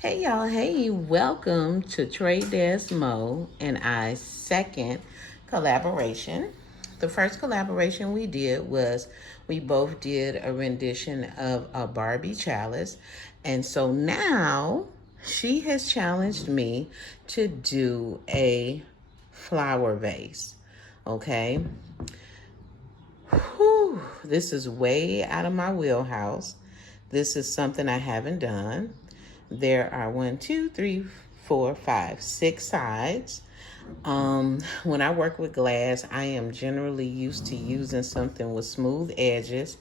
Hey y'all, hey, welcome to Trade Desk Mo and I's second collaboration. The first collaboration we did was we both did a rendition of a Barbie chalice. And so now she has challenged me to do a flower vase. Okay. Whew, this is way out of my wheelhouse. This is something I haven't done. There are 6 sides. When I work with glass, I am generally used to using something with smooth edges.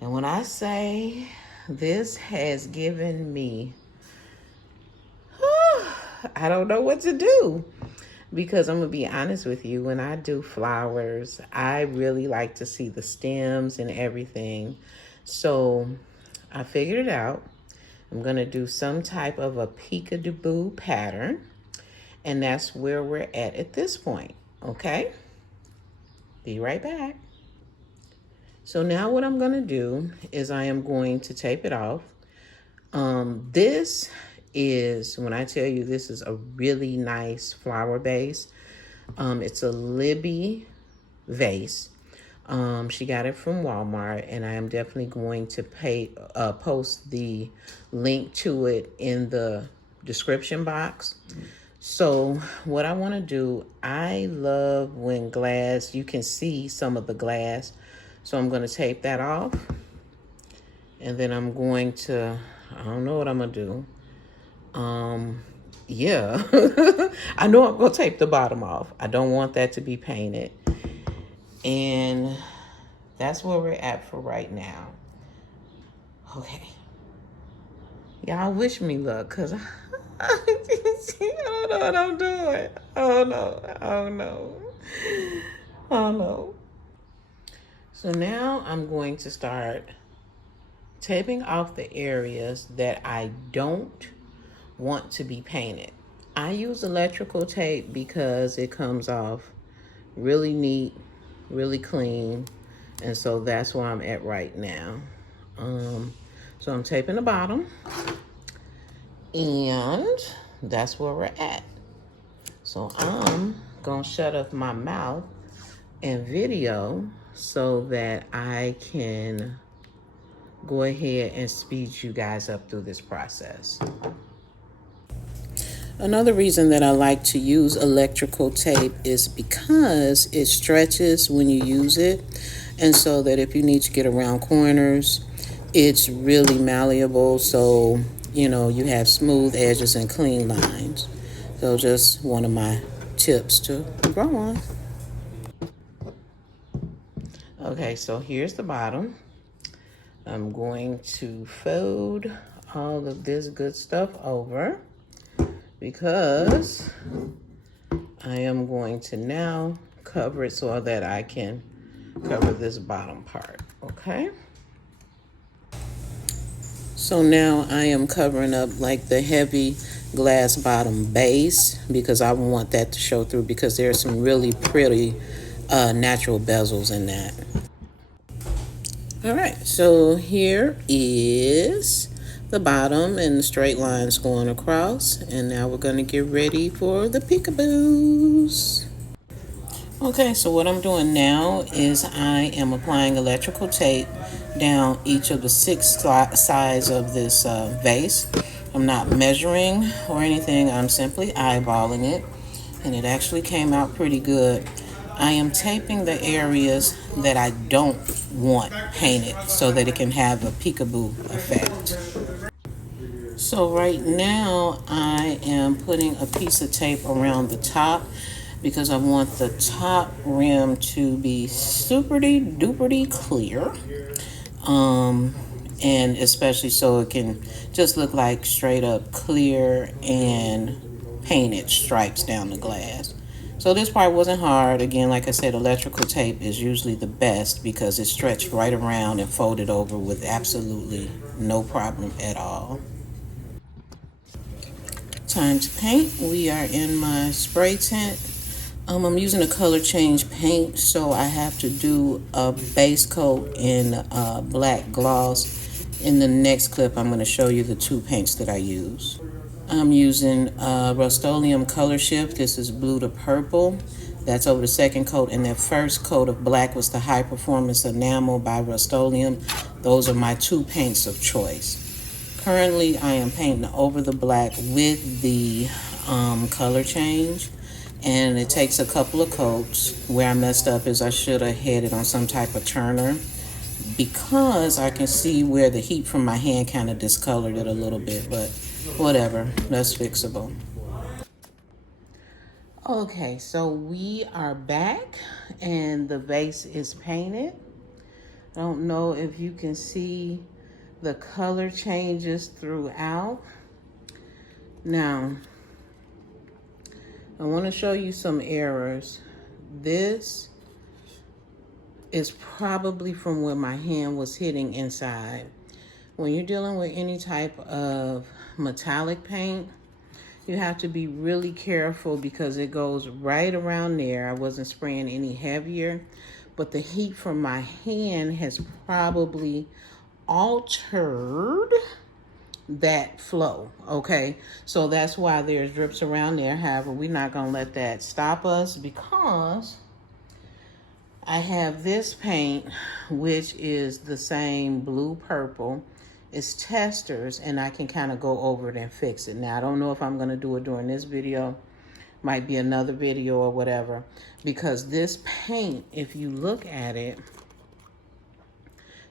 And when I say this has given me, I don't know what to do. Because I'm going to be honest with you, when I do flowers, I really like to see the stems and everything. So I figured it out. I'm going to do some type of a peekaboo pattern. And that's where we're at this point. Okay? Be right back. So now what I'm going to do is I am going to tape it off. This is, when I tell you this is a really nice flower base. It's a Libby vase. She got it from Walmart, and I am definitely going to post the link to it in the description box. So what I want to do, I love when glass, you can see some of the glass. So I'm going to tape that off. And then I'm going to, I don't know what I'm going to do. Yeah, I know I'm going to tape the bottom off. I don't want that to be painted. And that's where we're at for right now. Okay. Y'all wish me luck, because oh no, don't do it. Oh no, oh no, oh no. So now I'm going to start taping off the areas that I don't want to be painted. I use electrical tape because it comes off really neat, really clean, and so that's where I'm at right now. So I'm taping the bottom, and that's where we're at. So I'm gonna shut off my mouth and video so that I can go ahead and speed you guys up through this process. Another reason that I like to use electrical tape is because it stretches when you use it. And so that if you need to get around corners, it's really malleable. So, you know, you have smooth edges and clean lines. So just one of my tips to grow on. Okay, so here's the bottom. I'm going to fold all of this good stuff over, because I am going to now cover it so that I can cover this bottom part, okay? So now I am covering up like the heavy glass bottom base, because I want that to show through, because there are some really pretty natural bezels in that. All right, so here is the bottom and the straight lines going across, and now we're going to get ready for the peekaboos. Okay, so what I'm doing now is I am applying electrical tape down each of the 6 sides of this vase. I'm not measuring or anything, I'm simply eyeballing it, and it actually came out pretty good. I am taping the areas that I don't want painted so that it can have a peekaboo effect. So right now I am putting a piece of tape around the top, because I want the top rim to be superty duperty clear. And especially so it can just look like straight up clear and painted stripes down the glass. So this part wasn't hard. Again, like I said, electrical tape is usually the best because it's stretched right around and folded over with absolutely no problem at all. Time to paint. We are in my spray tent. I'm using a color change paint, so I have to do a base coat in black gloss. In the next clip, I'm going to show you the two paints that I use. I'm using Rust-Oleum Color Shift. This is blue to purple. That's over the second coat, and that first coat of black was the High Performance Enamel by Rust-Oleum. Those are my two paints of choice. Currently, I am painting over the black with the color change, and it takes a couple of coats. Where I messed up is I should have had it on some type of turner, because I can see where the heat from my hand kind of discolored it a little bit, but whatever, that's fixable. Okay, so we are back and the vase is painted. I don't know if you can see the color changes throughout. Now, I want to show you some errors. This is probably from where my hand was hitting inside. When you're dealing with any type of metallic paint, you have to be really careful because it goes right around there. I wasn't spraying any heavier, but the heat from my hand has probably altered that flow, okay? So that's why there's drips around there. However, we're not gonna let that stop us, because I have this paint, which is the same blue-purple. It's testers, and I can kind of go over it and fix it. Now, I don't know if I'm going to do it during this video. Might be another video or whatever. Because this paint, if you look at it,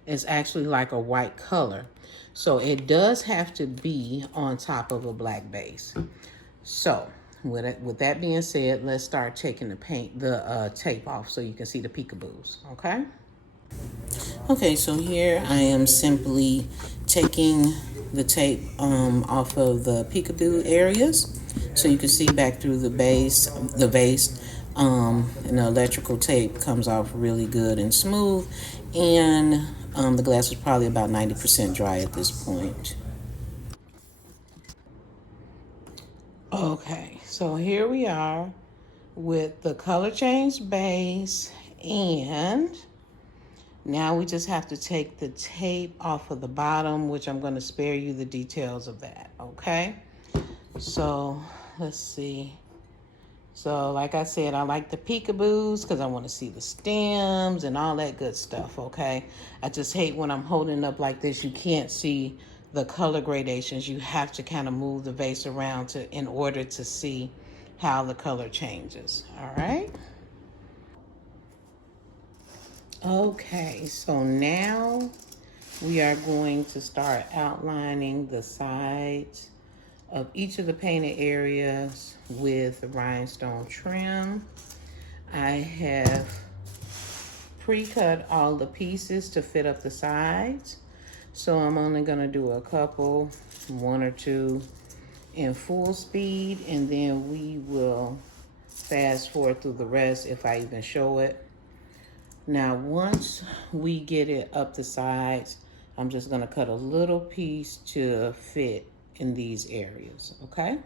is actually like a white color. So it does have to be on top of a black base. So with that being said, let's start taking the tape off so you can see the peekaboos, okay? Okay, so here I am simply taking the tape off of the peekaboo areas so you can see back through the vase, and the electrical tape comes off really good and smooth, and the glass is probably about 90% dry at this point. Okay, so here we are with the color change base, and now we just have to take the tape off of the bottom, which I'm going to spare you the details of that, okay? So let's see. So like I said, I like the peekaboos because I want to see the stems and all that good stuff, okay? I just hate when I'm holding up like this, you can't see the color gradations. You have to kind of move the vase around in order to see how the color changes, all right? Okay, so now we are going to start outlining the sides of each of the painted areas with Rhinestone Trim. I have pre-cut all the pieces to fit up the sides, so I'm only gonna do a couple, one or two in full speed, and then we will fast forward through the rest if I even show it. Now, once we get it up the sides, I'm just gonna cut a little piece to fit in these areas, okay?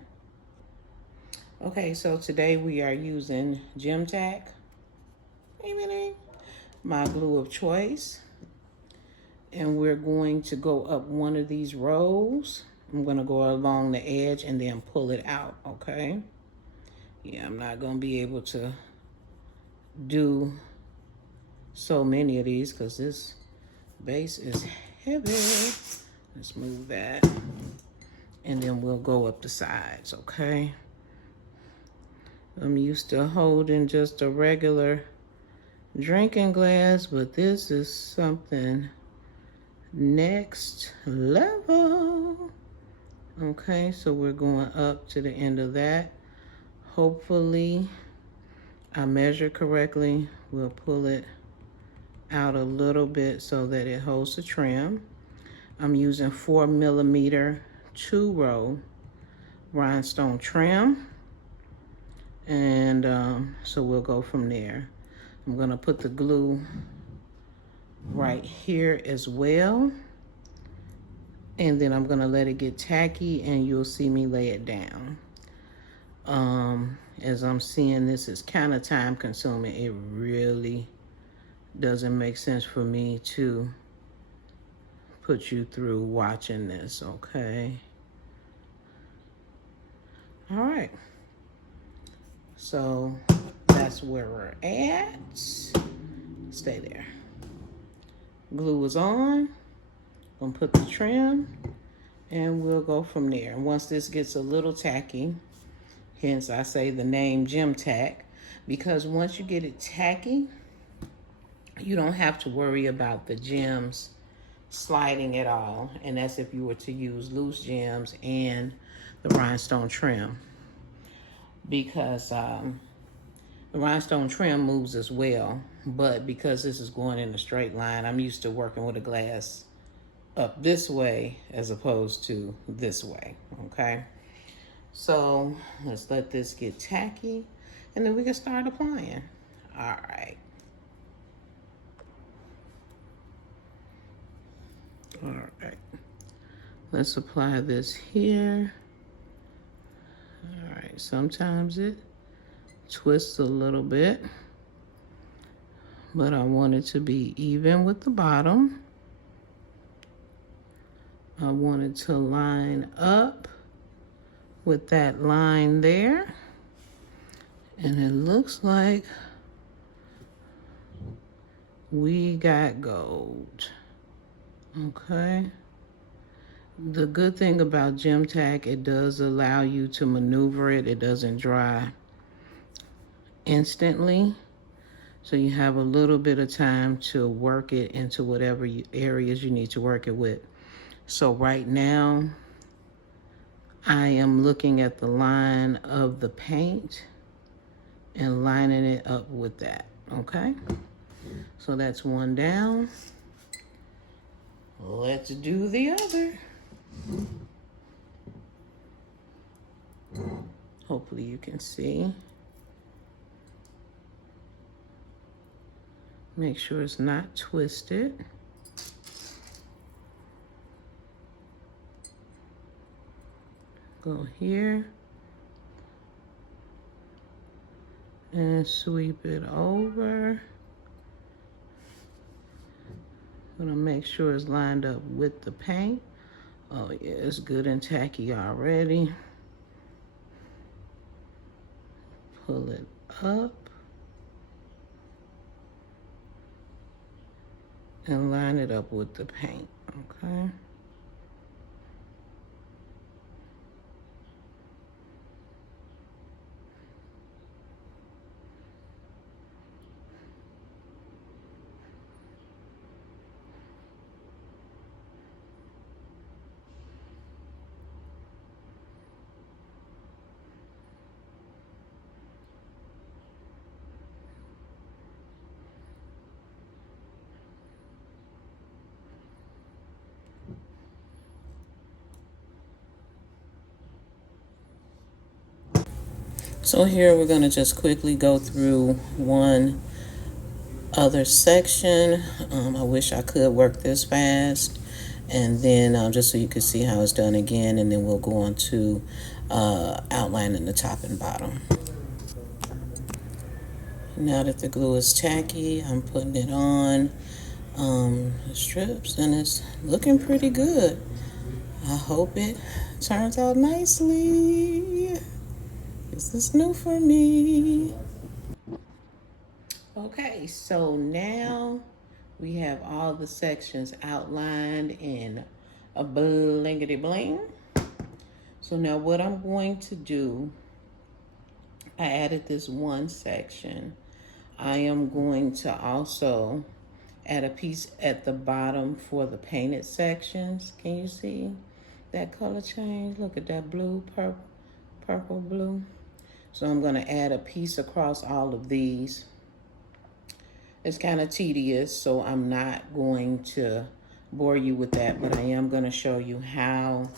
Okay, so today we are using Gem Tack, my glue of choice, and we're going to go up one of these rows. I'm gonna go along the edge and then pull it out, okay? Yeah, I'm not gonna be able to do so many of these because this base is heavy. Let's move that. And then we'll go up the sides, okay? I'm used to holding just a regular drinking glass, but this is something next level. Okay, so we're going up to the end of that. Hopefully, I measure correctly. We'll pull it out a little bit so that it holds the trim. I'm using 4mm 2-row rhinestone trim, and so we'll go from there. I'm gonna put the glue right here as well, and then I'm gonna let it get tacky and you'll see me lay it down. As I'm seeing, this is kind of time consuming. It really doesn't make sense for me to put you through watching this, okay? All right. So that's where we're at. Stay there. Glue is on. Gonna put the trim, and we'll go from there. And once this gets a little tacky, hence I say the name Gem Tack, because once you get it tacky, you don't have to worry about the gems sliding at all. And that's if you were to use loose gems and the rhinestone trim, because the rhinestone trim moves as well. But because this is going in a straight line, I'm used to working with a glass up this way as opposed to this way, okay? So let's let this get tacky, and then we can start applying. All right. All right. Let's apply this here. All right. Sometimes it twists a little bit, but I want it to be even with the bottom. I want it to line up with that line there. And it looks like we got gold. Okay. The good thing about Gem Tack, it does allow you to maneuver it. It doesn't dry instantly. So you have a little bit of time to work it into whatever areas you need to work it with. So right now, I am looking at the line of the paint and lining it up with that, okay? So that's one down. Let's do the other. Hopefully you can see. Make sure it's not twisted. Go here and sweep it over. I'm gonna make sure it's lined up with the paint. Oh yeah, it's good and tacky already. Pull it up and line it up with the paint, okay? So here we're going to just quickly go through one other section. I wish I could work this fast, and then just so you can see how it's done again, and then we'll go on to outlining the top and bottom. Now that the glue is tacky, I'm putting it on the strips, and it's looking pretty good. I hope it turns out nicely. This is new for me. Okay, so now we have all the sections outlined in a blingity bling. So now what I'm going to do, I added this one section. I am going to also add a piece at the bottom for the painted sections. Can you see that color change? Look at that blue, purple, blue. So I'm going to add a piece across all of these. It's kind of tedious, so I'm not going to bore you with that, but I am going to show you how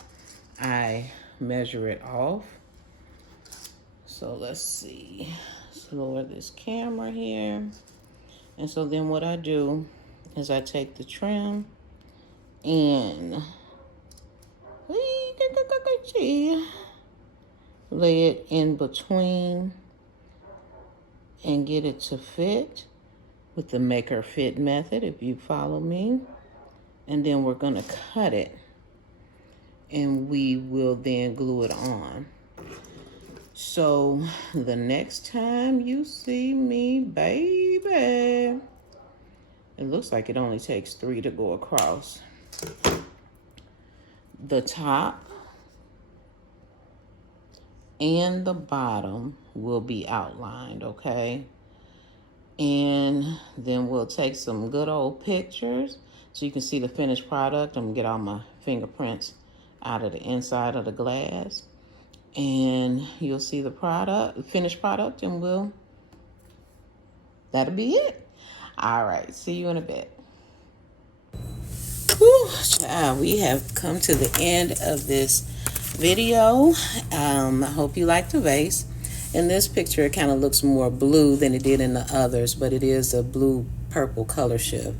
I measure it off. So let's see. Let's lower this camera here. And so then what I do is I take the trim and lay it in between and get it to fit with the make or fit method, if you follow me. and then we're gonna cut it, and we will then glue it on. So the next time you see me, baby, it looks like it only takes 3 to go across. The top and the bottom will be outlined, okay? And then we'll take some good old pictures so you can see the finished product. I'm gonna get all my fingerprints out of the inside of the glass. And you'll see the product, the finished product, and that'll be it. All right, see you in a bit. Whew, child, we have come to the end of this video. I hope you like the vase. In this picture, it kind of looks more blue than it did in the others, but it is a blue-purple color shift.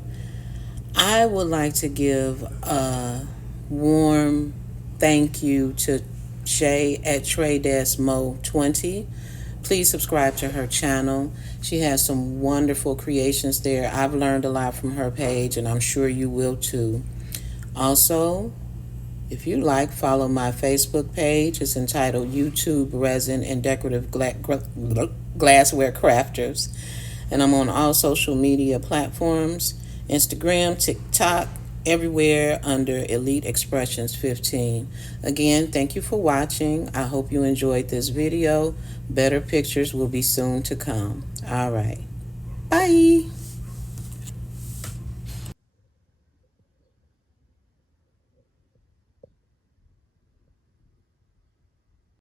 I would like to give a warm thank you to Shay at TradeSmo20. Please subscribe to her channel. She has some wonderful creations there. I've learned a lot from her page, and I'm sure you will too. Also, if you like, follow my Facebook page. It's entitled YouTube Resin and Decorative Glassware Crafters. And I'm on all social media platforms, Instagram, TikTok, everywhere under Elite Expressions 15. Again, thank you for watching. I hope you enjoyed this video. Better pictures will be soon to come. All right. Bye.